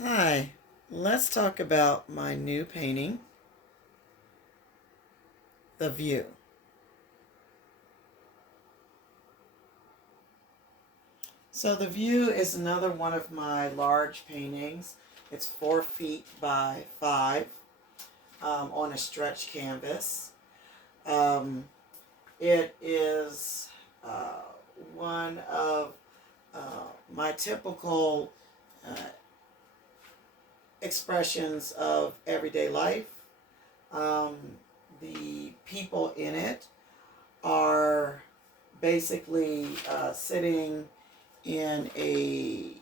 Hi, let's talk about my new painting, The View. So, The View is another one of my large paintings. It's 4 feet by 5 on a stretch canvas. Um, it is uh, one of my typical uh, expressions of everyday life. Um, the people in it are basically sitting in a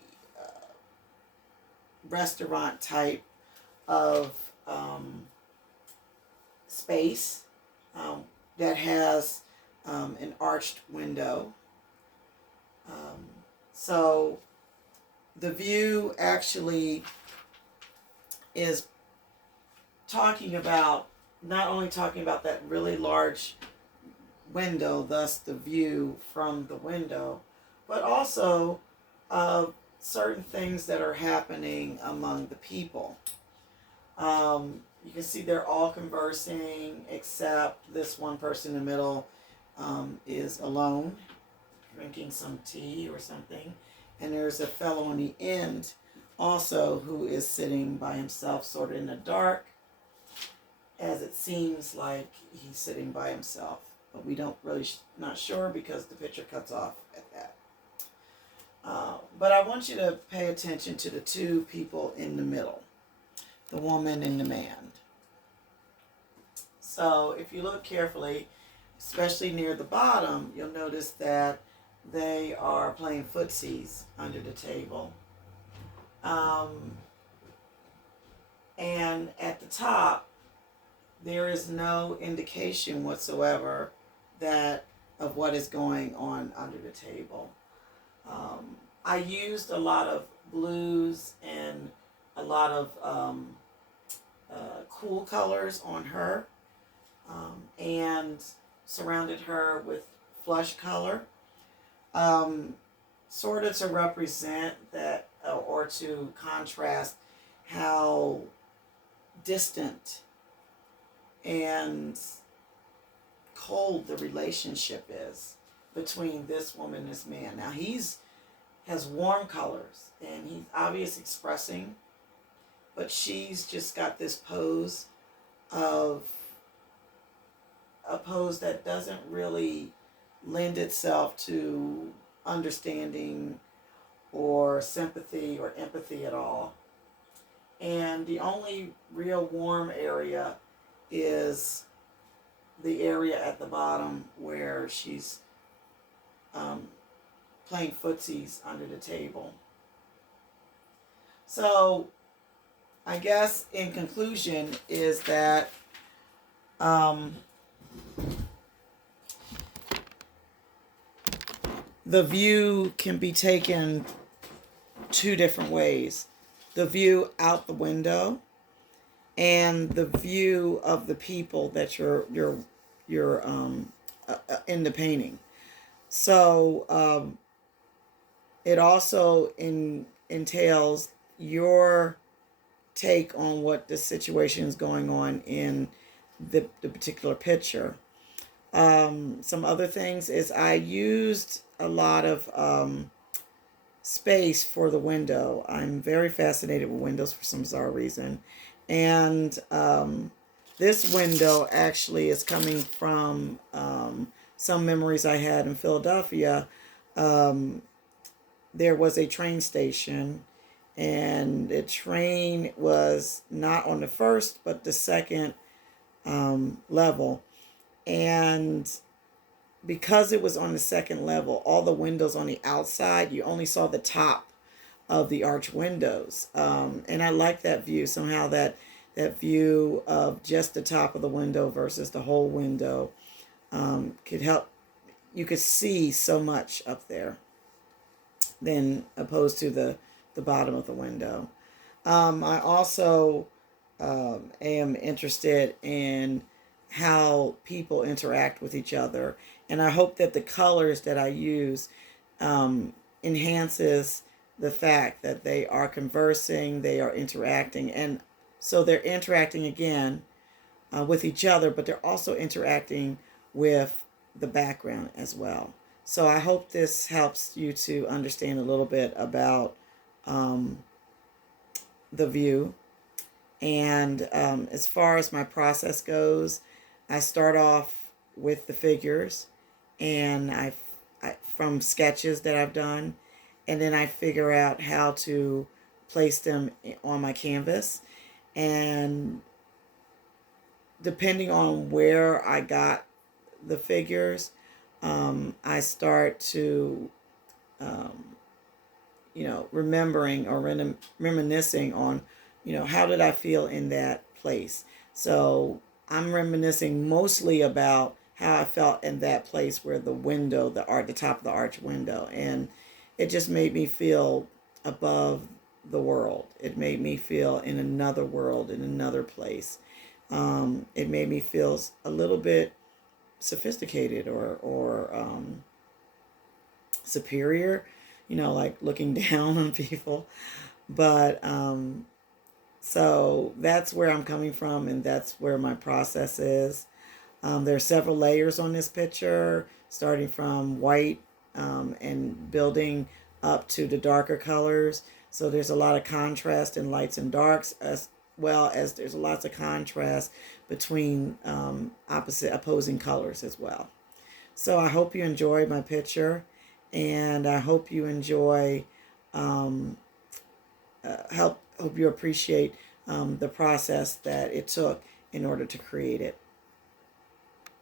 restaurant type of space um, that has an arched window. Um, so the view actually is talking about not only talking about that really large window, thus the view from the window, but also certain things that are happening among the people. You can see they're all conversing except this one person in the middle is alone, drinking some tea or something. And there's a fellow on the end also who is sitting by himself, sort of in the dark, as it seems like he's sitting by himself. But we don't really, not sure because the picture cuts off at that. But I want you to pay attention to the two people in the middle, the woman and the man. So if you look carefully, especially near the bottom, you'll notice that they are playing footsies under the table. Um, and at the top, there is no indication whatsoever that of what is going on under the table. I used a lot of blues and a lot of cool colors on her and surrounded her with flush color, um, sort of to represent that or to contrast how distant and cold the relationship is between this woman and this man. Now he's has warm colors and he's obviously expressing, but she's just got this pose of a pose that doesn't really lend itself to understanding or sympathy or empathy at all. And the only real warm area is the area at the bottom where she's um, playing footsies under the table. So I guess in conclusion is that um, the view can be taken two different ways: the view out the window and the view of the people that you're in the painting. So it also entails your take on what the situation is going on in the particular picture. Some other things is I used a lot of space for the window. I'm very fascinated with windows for some bizarre reason. And this window actually is coming from some memories I had in Philadelphia. Um, there was a train station, and the train was not on the first but the second level. And because it was on the second level, all the windows on the outside, you only saw the top of the arch windows. And I like that view. Somehow that view of just the top of the window versus the whole window could help. You could see so much up there than opposed to the bottom of the window. I also am interested in how people interact with each other, and I hope that the colors that I use um, enhances the fact that they are conversing, they are interacting, and so they're interacting again with each other, but they're also interacting with the background as well. So I hope this helps you to understand a little bit about the view. And as far as my process goes, I start off with the figures, and I from sketches that I've done, and then I figure out how to place them on my canvas. And depending on where I got the figures, I start to, um, remembering or reminiscing on, how did I feel in that place. So I'm reminiscing mostly about how I felt in that place where the window, the top of the arch window, and it just made me feel above the world. It made me feel in another world, in another place. It made me feel a little bit sophisticated or superior, like looking down on people. But so that's where I'm coming from, and that's where my process is. There are several layers on this picture, starting from white and building up to the darker colors. So there's a lot of contrast in lights and darks, as well as there's lots of contrast between opposing colors as well. So I hope you enjoyed my picture, and I hope you enjoy, hope you appreciate the process that it took in order to create it.